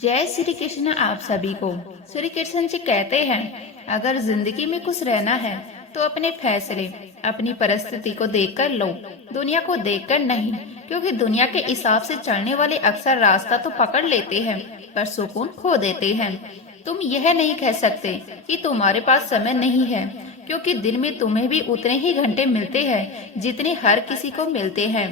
जय श्री कृष्ण। आप सभी को श्री कृष्ण जी कहते हैं, अगर जिंदगी में खुश रहना है तो अपने फैसले अपनी परिस्थिति को देखकर लो, दुनिया को देखकर नहीं। क्योंकि दुनिया के हिसाब से चलने वाले अक्सर रास्ता तो पकड़ लेते हैं पर सुकून खो देते हैं। तुम यह नहीं कह सकते कि तुम्हारे पास समय नहीं है, क्योंकि दिन में तुम्हें भी उतने ही घंटे मिलते हैं जितने हर किसी को मिलते हैं।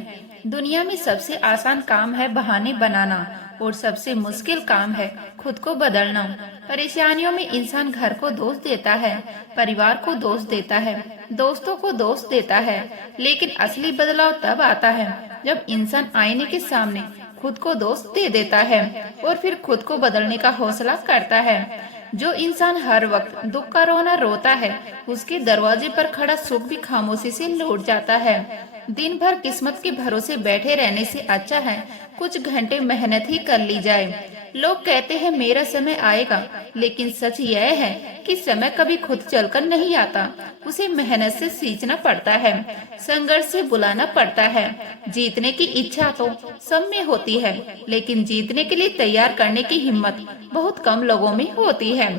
दुनिया में सबसे आसान काम है बहाने बनाना और सबसे मुश्किल काम है खुद को बदलना। परेशानियों में इंसान घर को दोष देता है, परिवार को दोष देता है, दोस्तों को दोष देता है, लेकिन असली बदलाव तब आता है जब इंसान आईने के सामने खुद को दोष दे देता है और फिर खुद को बदलने का हौसला करता है। जो इंसान हर वक्त दुख का रोना रोता है, उसके दरवाजे पर खड़ा सुख भी खामोशी से लौट जाता है। दिन भर किस्मत के भरोसे बैठे रहने से अच्छा है कुछ घंटे मेहनत ही कर ली जाए। लोग कहते हैं मेरा समय आएगा, लेकिन सच यह है कि समय कभी खुद चलकर नहीं आता, उसे मेहनत से सींचना पड़ता है, संघर्ष से बुलाना पड़ता है। जीतने की इच्छा तो सब में होती है, लेकिन जीतने के लिए तैयार करने की हिम्मत बहुत कम लोगों में होती है।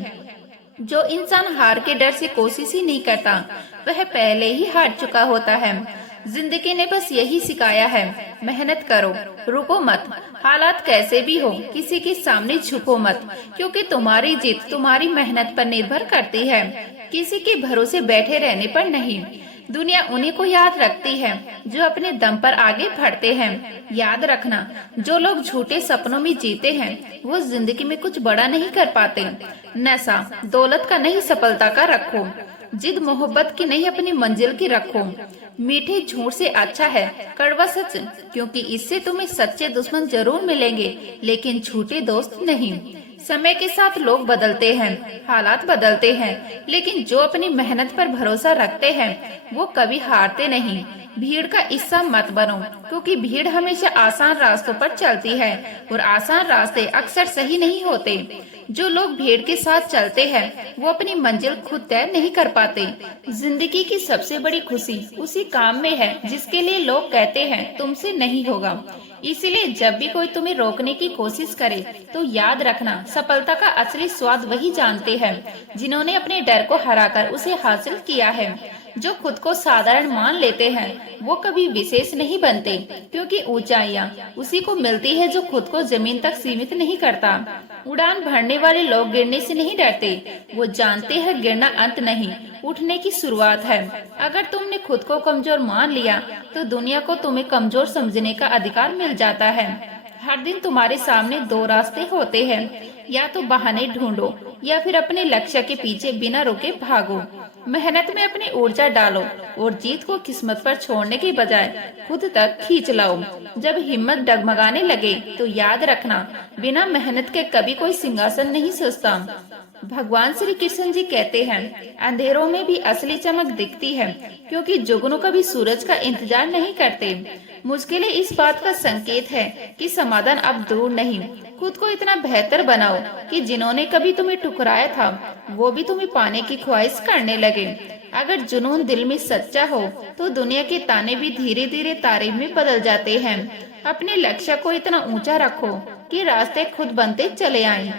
जो इंसान हार के डर से कोशिश ही नहीं करता, वह पहले ही हार चुका होता है। जिंदगी ने बस यही सिखाया है, मेहनत करो, रुको मत। हालात कैसे भी हो, किसी के सामने झुको मत, क्योंकि तुम्हारी जीत तुम्हारी मेहनत पर निर्भर करती है, किसी के भरोसे बैठे रहने पर नहीं। दुनिया उन्हीं को याद रखती है जो अपने दम पर आगे बढ़ते हैं। याद रखना, जो लोग झूठे सपनों में जीते हैं वो जिंदगी में कुछ बड़ा नहीं कर पाते। नशा दौलत का नहीं, सफलता का रखो। जिद मोहब्बत की नहीं, अपनी मंजिल की रखो। मीठे झूठ से अच्छा है कड़वा सच, क्योंकि इससे तुम्हें सच्चे दुश्मन जरूर मिलेंगे, लेकिन झूठे दोस्त नहीं। समय के साथ लोग बदलते हैं, हालात बदलते हैं, लेकिन जो अपनी मेहनत पर भरोसा रखते हैं वो कभी हारते नहीं। भीड़ का हिस्सा मत बनो, क्योंकि भीड़ हमेशा आसान रास्तों पर चलती है और आसान रास्ते अक्सर सही नहीं होते। जो लोग भीड़ के साथ चलते हैं वो अपनी मंजिल खुद तय नहीं कर पाते। जिंदगी की सबसे बड़ी खुशी उसी काम में है जिसके लिए लोग कहते हैं तुमसे नहीं होगा। इसीलिए जब भी कोई तुम्हें रोकने की कोशिश करे तो याद रखना, सफलता का असली स्वाद वही जानते हैं जिन्होंने अपने डर को हराकर उसे हासिल किया है। जो खुद को साधारण मान लेते हैं वो कभी विशेष नहीं बनते, क्योंकि ऊंचाइयां उसी को मिलती है जो खुद को जमीन तक सीमित नहीं करता। उड़ान भरने वाले लोग गिरने से नहीं डरते, वो जानते हैं गिरना अंत नहीं, उठने की शुरुआत है। अगर तुमने खुद को कमजोर मान लिया तो दुनिया को तुम्हें कमजोर समझने का अधिकार मिल जाता है। हर दिन तुम्हारे सामने दो रास्ते होते हैं, या तो बहाने ढूंढो या फिर अपने लक्ष्य के पीछे बिना रुके भागो। मेहनत में अपनी ऊर्जा डालो और जीत को किस्मत पर छोड़ने के बजाय खुद तक खींच लाओ। जब हिम्मत डगमगाने लगे तो याद रखना, बिना मेहनत के कभी कोई सिंहासन नहीं सजता। भगवान श्री कृष्ण जी कहते हैं, अंधेरों में भी असली चमक दिखती है, क्योंकि जुगनू कभी सूरज का इंतजार नहीं करते। मुश्किलें इस बात का संकेत है कि समाधान अब दूर नहीं। खुद को इतना बेहतर बनाओ कि जिन्होंने कभी तुम्हें ठुकराया था वो भी तुम्हें पाने की ख्वाहिश करने लगे। अगर जुनून दिल में सच्चा हो तो दुनिया के ताने भी धीरे धीरे तारीफ में बदल जाते हैं। अपने लक्ष्य को इतना ऊंचा रखो कि रास्ते खुद बनते चले आएं।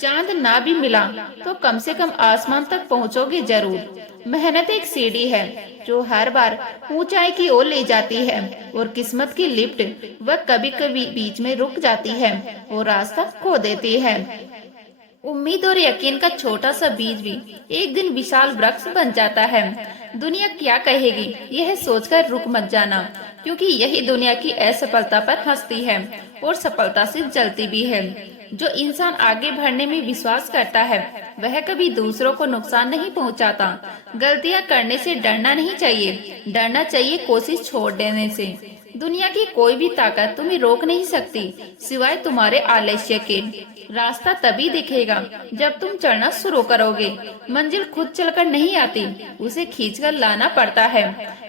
चांद ना भी मिला तो कम से कम आसमान तक पहुंचोगे जरूर। मेहनत एक सीढ़ी है जो हर बार ऊंचाई की ओर ले जाती है, और किस्मत की लिफ्ट वह कभी कभी बीच में रुक जाती है और रास्ता खो देती है। उम्मीद और यकीन का छोटा सा बीज भी एक दिन विशाल वृक्ष बन जाता है। दुनिया क्या कहेगी यह सोचकर रुक मत जाना, क्योंकि यही दुनिया की असफलता पर हंसती है और सफलता से जलती भी है। जो इंसान आगे बढ़ने में विश्वास करता है वह कभी दूसरों को नुकसान नहीं पहुंचाता। गलतियां करने से डरना नहीं चाहिए, डरना चाहिए कोशिश छोड़ देने से। दुनिया की कोई भी ताकत तुम्हें रोक नहीं सकती सिवाय तुम्हारे आलस्य के। रास्ता तभी दिखेगा जब तुम चढ़ना शुरू करोगे। मंजिल खुद चलकर नहीं आती, उसे खींचकर लाना पड़ता है।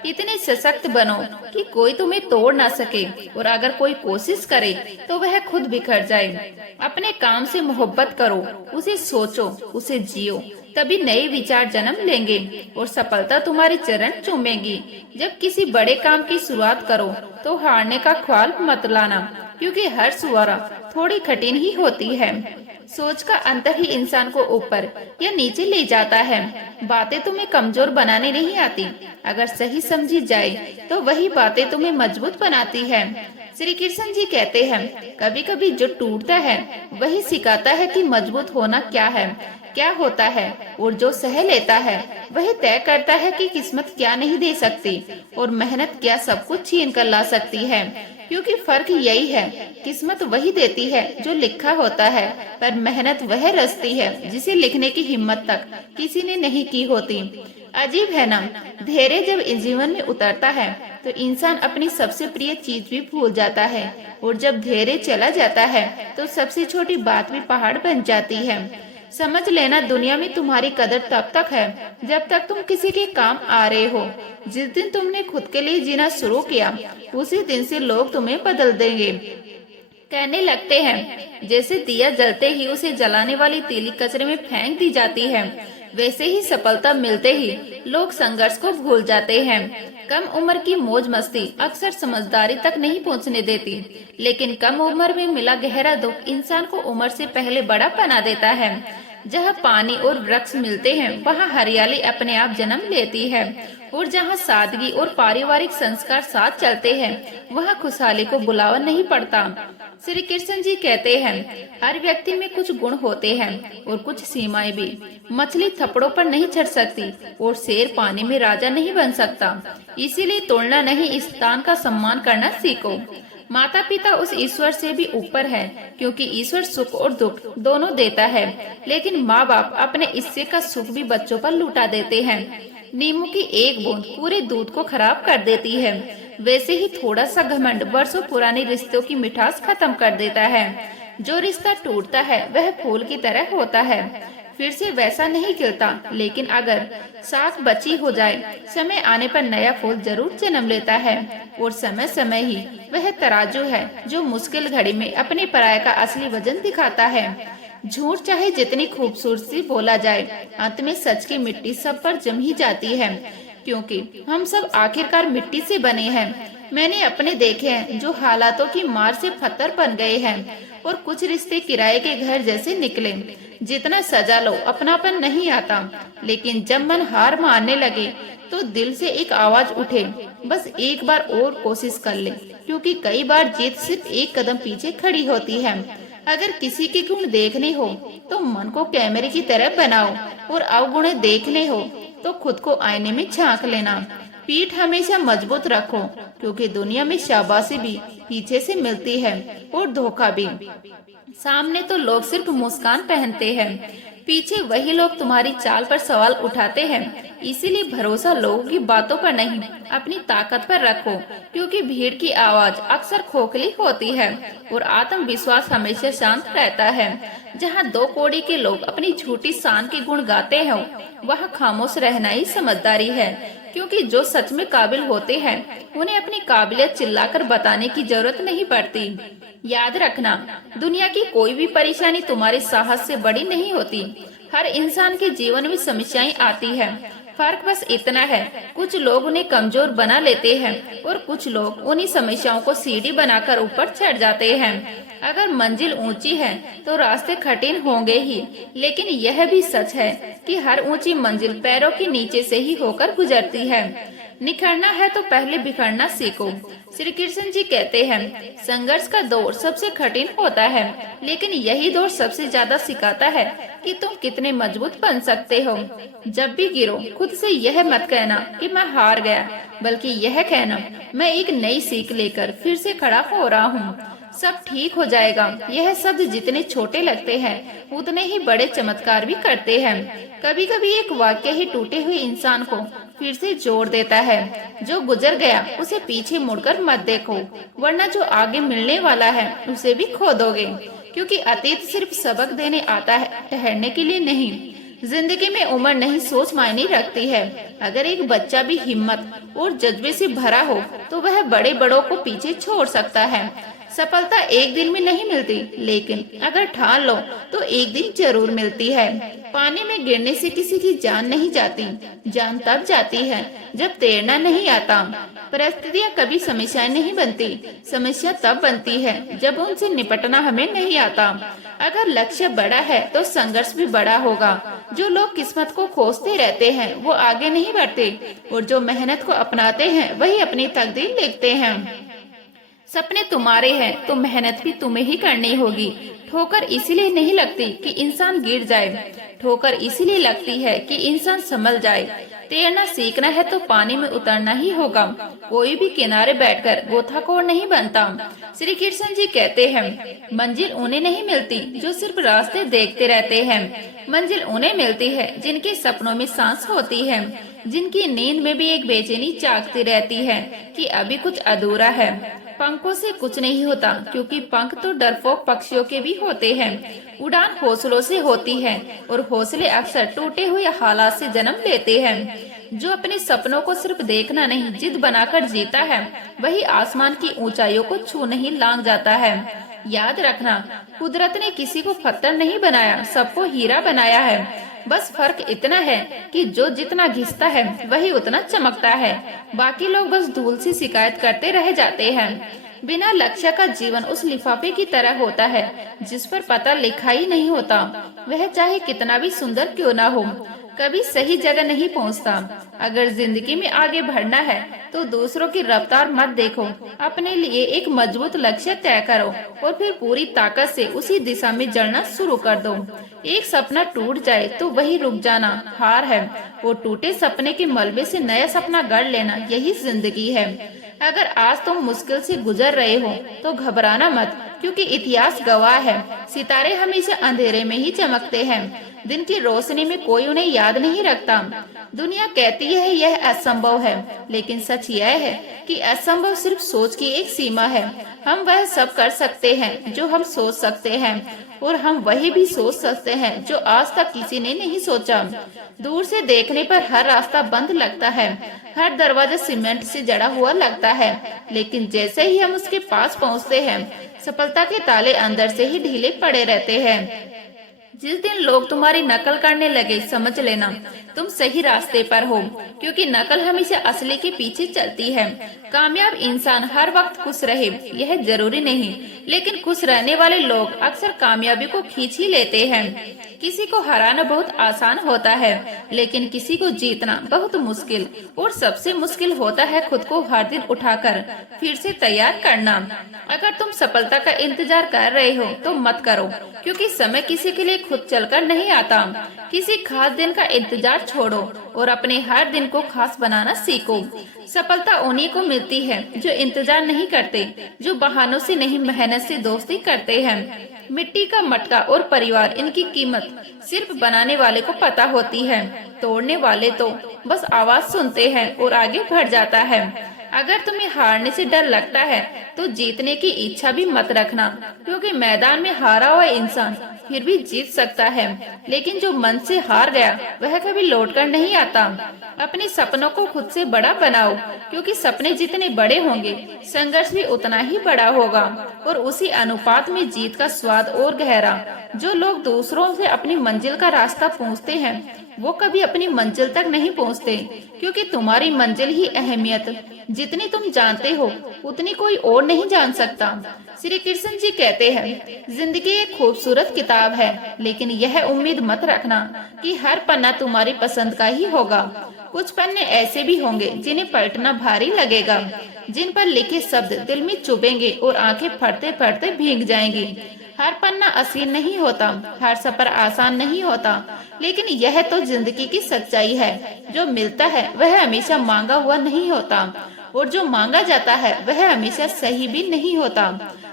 इतने सशक्त बनो कि कोई तुम्हें तोड़ ना सके, और अगर कोई कोशिश करे तो वह खुद बिखर जाए। अपने काम से मोहब्बत करो, उसे सोचो, उसे जियो, तभी नए विचार जन्म लेंगे और सफलता तुम्हारे चरण चूमेगी। जब किसी बड़े काम की शुरुआत करो तो हारने का ख्याल मत लाना, क्योंकि हर शुरुआत थोड़ी कठिन ही होती है। सोच का अंतर ही इंसान को ऊपर या नीचे ले जाता है। बातें तुम्हें कमजोर बनाने नहीं आती, अगर सही समझी जाए तो वही बातें तुम्हें मजबूत बनाती है। श्री कृष्ण जी कहते हैं, कभी कभी जो टूटता है वही सिखाता है कि मजबूत होना क्या है, क्या होता है, और जो सह लेता है वही तय करता है कि किस्मत क्या नहीं दे सकती और मेहनत क्या सब कुछ छीन कर ला सकती है। क्योंकि फर्क यही है, किस्मत वही देती है जो लिखा होता है, पर मेहनत वह रचती है जिसे लिखने की हिम्मत तक किसी ने नहीं की होती। अजीब है ना, धैर्य जब इस जीवन में उतरता है तो इंसान अपनी सबसे प्रिय चीज भी भूल जाता है, और जब धैर्य चला जाता है तो सबसे छोटी बात भी पहाड़ बन जाती है। समझ लेना, दुनिया में तुम्हारी कदर तब तक है जब तक तुम किसी के काम आ रहे हो। जिस दिन तुमने खुद के लिए जीना शुरू किया उसी दिन से लोग तुम्हें बदल देंगे। कहने लगते हैं, जैसे दिया जलते ही उसे जलाने वाली तीली कचरे में फेंक दी जाती है, वैसे ही सफलता मिलते ही लोग संघर्ष को भूल जाते हैं। कम उम्र की मौज मस्ती अक्सर समझदारी तक नहीं पहुंचने देती, लेकिन कम उम्र में मिला गहरा दुख इंसान को उम्र से पहले बड़ा बना देता है। जहाँ पानी और वृक्ष मिलते हैं वहाँ हरियाली अपने आप जन्म लेती है, और जहाँ सादगी और पारिवारिक संस्कार साथ चलते हैं वहाँ खुशहाली को बुलावा नहीं पड़ता। श्री कृष्ण जी कहते हैं, हर व्यक्ति में कुछ गुण होते हैं और कुछ सीमाएं भी। मछली थप्पड़ों पर नहीं चढ़ सकती और शेर पानी में राजा नहीं बन सकता। इसीलिए तोड़ना नहीं, स्थान का सम्मान करना सीखो। माता पिता उस ईश्वर से भी ऊपर है, क्योंकि ईश्वर सुख और दुख दोनों देता है, लेकिन माँ बाप अपने हिस्से का सुख भी बच्चों पर लुटा देते हैं। नींबू की एक बूंद पूरे दूध को खराब कर देती है, वैसे ही थोड़ा सा घमंड वर्षों पुराने रिश्तों की मिठास खत्म कर देता है। जो रिश्ता टूटता है वह फूल की तरह होता है, फिर से वैसा नहीं खिलता, लेकिन अगर साख बची हो जाए, समय आने पर नया फूल जरूर जन्म लेता है। और समय समय ही वह तराजू है जो मुश्किल घड़ी में अपने पराये का असली वजन दिखाता है। झूठ चाहे जितनी खूबसूरती बोला जाए, अंत में सच की मिट्टी सब पर जम ही जाती है, क्योंकि हम सब आखिरकार मिट्टी से बने हैं। मैंने अपने देखे हैं जो हालातों की मार से पत्थर बन गए हैं, और कुछ रिश्ते किराए के घर जैसे निकले। जितना सजा लो अपनापन नहीं आता, लेकिन जब मन हार मानने लगे तो दिल से एक आवाज उठे, बस एक बार और कोशिश कर ले, क्योंकि कई बार जीत सिर्फ एक कदम पीछे खड़ी होती है। अगर किसी के गुण देखने हो तो मन को कैमरे की तरह बनाओ, और अवगुण देखने हो तो खुद को आईने में झांक लेना। पीठ हमेशा मजबूत रखो, क्योंकि दुनिया में शाबाशी भी पीछे से मिलती है और धोखा भी। सामने तो लोग सिर्फ मुस्कान पहनते हैं, पीछे वही लोग तुम्हारी चाल पर सवाल उठाते हैं। इसीलिए भरोसा लोगों की बातों पर नहीं, अपनी ताकत पर रखो, क्योंकि भीड़ की आवाज अक्सर खोखली होती है और आत्मविश्वास हमेशा शांत रहता है। जहाँ दो कौड़ी के लोग अपनी झूठी शान के गुण गाते हैं, वहाँ खामोश रहना ही समझदारी है, क्योंकि जो सच में काबिल होते हैं उन्हें अपनी काबिलियत चिल्लाकर बताने की जरूरत नहीं पड़ती। याद रखना, दुनिया की कोई भी परेशानी तुम्हारे साहस से बड़ी नहीं होती। हर इंसान के जीवन में समस्याएं आती है, फर्क बस इतना है, कुछ लोग उन्हें कमजोर बना लेते हैं और कुछ लोग उन्हीं समस्याओं को सीढ़ी बनाकर ऊपर चढ़ जाते हैं। अगर मंजिल ऊंची है तो रास्ते कठिन होंगे ही, लेकिन यह भी सच है कि हर ऊंची मंजिल पैरों के नीचे से ही होकर गुजरती है। निखरना है तो पहले बिखरना सीखो। श्री कृष्ण जी कहते हैं, संघर्ष का दौर सबसे कठिन होता है, लेकिन यही दौर सबसे ज्यादा सिखाता है कि तुम कितने मजबूत बन सकते हो। जब भी गिरो खुद से यह मत कहना कि मैं हार गया, बल्कि यह कहना, मैं एक नई सीख लेकर फिर से खड़ा हो रहा हूँ। सब ठीक हो जाएगा। यह शब्द जितने छोटे लगते हैं उतने ही बड़े चमत्कार भी करते हैं। कभी कभी एक वाक्य ही टूटे हुए इंसान को फिर से जोड़ देता है। जो गुजर गया उसे पीछे मुड़कर मत देखो, वरना जो आगे मिलने वाला है उसे भी खो दोगे। क्योंकि अतीत सिर्फ सबक देने आता है, ठहरने के लिए नहीं। जिंदगी में उम्र नहीं, सोच मायने रखती है। अगर एक बच्चा भी हिम्मत और जज्बे से भरा हो तो वह बड़े बड़ों को पीछे छोड़ सकता है। सफलता एक दिन में नहीं मिलती, लेकिन अगर ठान लो तो एक दिन जरूर मिलती है। पानी में गिरने से किसी की जान नहीं जाती, जान तब जाती है जब तैरना नहीं आता। परिस्थितियां कभी समस्याएं नहीं बनती, समस्या तब बनती है जब उनसे निपटना हमें नहीं आता। अगर लक्ष्य बड़ा है तो संघर्ष भी बड़ा होगा। जो लोग किस्मत को खोजते रहते हैं वो आगे नहीं बढ़ते, और जो मेहनत को अपनाते हैं वही अपनी तकदीर लिखते हैं। सपने तुम्हारे हैं तो मेहनत भी तुम्हें ही करनी होगी। ठोकर इसीलिए नहीं लगती कि इंसान गिर जाए, ठोकर इसीलिए लगती है कि इंसान संभल जाए। तैरना सीखना है तो पानी में उतरना ही होगा, कोई भी किनारे बैठकर गोताखोर नहीं बनता। श्री कृष्ण जी कहते हैं, मंजिल उन्हें नहीं मिलती जो सिर्फ रास्ते देखते रहते हैं, मंजिल उन्हें मिलती है जिनके सपनों में सांस होती है, जिनकी नींद में भी एक बेचैनी जागती रहती है कि अभी कुछ अधूरा है। पंखों से कुछ नहीं होता, क्योंकि पंख तो डरपोक पक्षियों के भी होते हैं। उड़ान हौसलों से होती है, और हौसले अक्सर टूटे हुए हालात से जन्म लेते हैं। जो अपने सपनों को सिर्फ देखना नहीं, जिद बनाकर जीता है, वही आसमान की ऊंचाइयों को छू नहीं लांग जाता है। याद रखना, कुदरत ने किसी को पत्थर नहीं बनाया, सबको हीरा बनाया है। बस फर्क इतना है कि जो जितना घिसता है वही उतना चमकता है, बाकी लोग बस धूल से शिकायत करते रह जाते हैं। बिना लक्ष्य का जीवन उस लिफाफे की तरह होता है जिस पर पता लिखा ही नहीं होता। वह चाहे कितना भी सुंदर क्यों ना हो, कभी सही जगह नहीं पहुंचता। अगर जिंदगी में आगे बढ़ना है तो दूसरों की रफ्तार मत देखो, अपने लिए एक मजबूत लक्ष्य तय करो और फिर पूरी ताकत से उसी दिशा में जड़ना शुरू कर दो। एक सपना टूट जाए तो वही रुक जाना हार है, वो टूटे सपने के मलबे से नया सपना गढ़ लेना यही जिंदगी है। अगर आज तुम मुश्किल से गुजर रहे हो तो घबराना मत, क्योंकि इतिहास गवाह है, सितारे हमेशा अंधेरे में ही चमकते हैं। दिन की रोशनी में कोई उन्हें याद नहीं रखता। दुनिया कहती है यह असंभव है, लेकिन सच यह है कि असंभव सिर्फ सोच की एक सीमा है। हम वह सब कर सकते हैं जो हम सोच सकते हैं, और हम वही भी सोच सकते हैं जो आज तक किसी ने नहीं सोचा। दूर से देखने पर हर रास्ता बंद लगता है, हर दरवाजा सीमेंट से जड़ा हुआ लगता है, लेकिन जैसे ही हम उसके पास पहुंचते हैं, सफलता के ताले अंदर से ही ढीले पड़े रहते हैं। जिस दिन लोग तुम्हारी नकल करने लगे, समझ लेना तुम सही रास्ते पर हो, क्योंकि नकल हमेशा असली के पीछे चलती है। कामयाब इंसान हर वक्त खुश रहे यह जरूरी नहीं, लेकिन खुश रहने वाले लोग अक्सर कामयाबी को खींच ही लेते हैं। किसी को हराना बहुत आसान होता है, लेकिन किसी को जीतना बहुत मुश्किल, और सबसे मुश्किल होता है खुद को हर दिन उठाकर फिर से तैयार करना। अगर तुम सफलता का इंतजार कर रहे हो तो मत करो, क्योंकि समय किसी के लिए खुद चलकर नहीं आता। किसी खास दिन का इंतजार छोड़ो और अपने हर दिन को खास बनाना सीखो। सफलता उन्हीं को मिलती है जो इंतजार नहीं करते, जो बहानों से नहीं मेहनत से दोस्ती करते हैं। मिट्टी का मटका और परिवार, इनकी कीमत सिर्फ बनाने वाले को पता होती है, तोड़ने वाले तो बस आवाज सुनते हैं और आगे बढ़ जाता है। अगर तुम्हें हारने से डर लगता है तो जीतने की इच्छा भी मत रखना, क्योंकि मैदान में हारा हुआ इंसान फिर भी जीत सकता है, लेकिन जो मन से हार गया वह कभी लौटकर नहीं आता। अपने सपनों को खुद से बड़ा बनाओ, क्योंकि सपने जितने बड़े होंगे संघर्ष भी उतना ही बड़ा होगा, और उसी अनुपात में जीत का स्वाद और गहरा। जो लोग दूसरों से अपनी मंजिल का रास्ता पूछते हैं वो कभी अपनी मंजिल तक नहीं पहुंचते, क्योंकि तुम्हारी मंजिल ही अहमियत जितनी तुम जानते हो उतनी कोई और नहीं जान सकता। श्री कृष्ण जी कहते हैं, जिंदगी एक खूबसूरत किताब है, लेकिन यह उम्मीद मत रखना कि हर पन्ना तुम्हारी पसंद का ही होगा। कुछ पन्ने ऐसे भी होंगे जिन्हें पलटना भारी लगेगा, जिन पर लिखे शब्द दिल में चुभेंगे और आंखें फटते फटते भीग जाएंगी। हर पन्ना असीम नहीं होता, हर सफर आसान नहीं होता, लेकिन यह तो जिंदगी की सच्चाई है। जो मिलता है वह हमेशा मांगा हुआ नहीं होता, और जो मांगा जाता है वह हमेशा सही भी नहीं होता।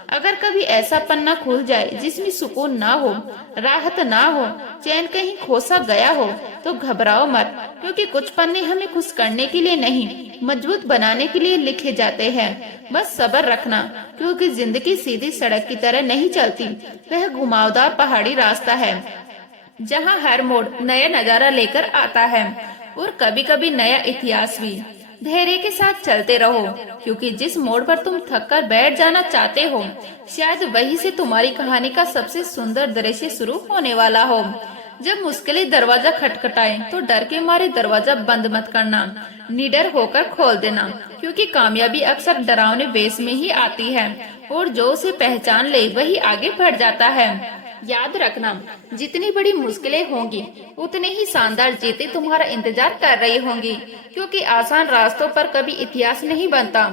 अगर कभी ऐसा पन्ना खुल जाए जिसमें सुकून ना हो, राहत ना हो, चैन कहीं खोसा गया हो, तो घबराओ मत, क्योंकि कुछ पन्ने हमें खुश करने के लिए नहीं, मजबूत बनाने के लिए लिखे जाते हैं। बस सब्र रखना, क्योंकि जिंदगी सीधी सड़क की तरह नहीं चलती, वह घुमावदार पहाड़ी रास्ता है। जहाँ हर मोड़ नया नजारा लेकर आता है और कभी कभी नया इतिहास भी। धैर्य के साथ चलते रहो, क्योंकि जिस मोड़ पर तुम थक कर बैठ जाना चाहते हो, शायद वहीं से तुम्हारी कहानी का सबसे सुंदर दृश्य शुरू होने वाला हो। जब मुश्किलें दरवाजा खटखटाए तो डर के मारे दरवाजा बंद मत करना, निडर होकर खोल देना, क्योंकि कामयाबी अक्सर डरावने वेश में ही आती है और जो उसे पहचान ले वही आगे बढ़ जाता है। याद रखना, जितनी बड़ी मुश्किलें होंगी उतनी ही शानदार जीतें तुम्हारा इंतजार कर रही होंगी, क्योंकि आसान रास्तों पर कभी इतिहास नहीं बनता।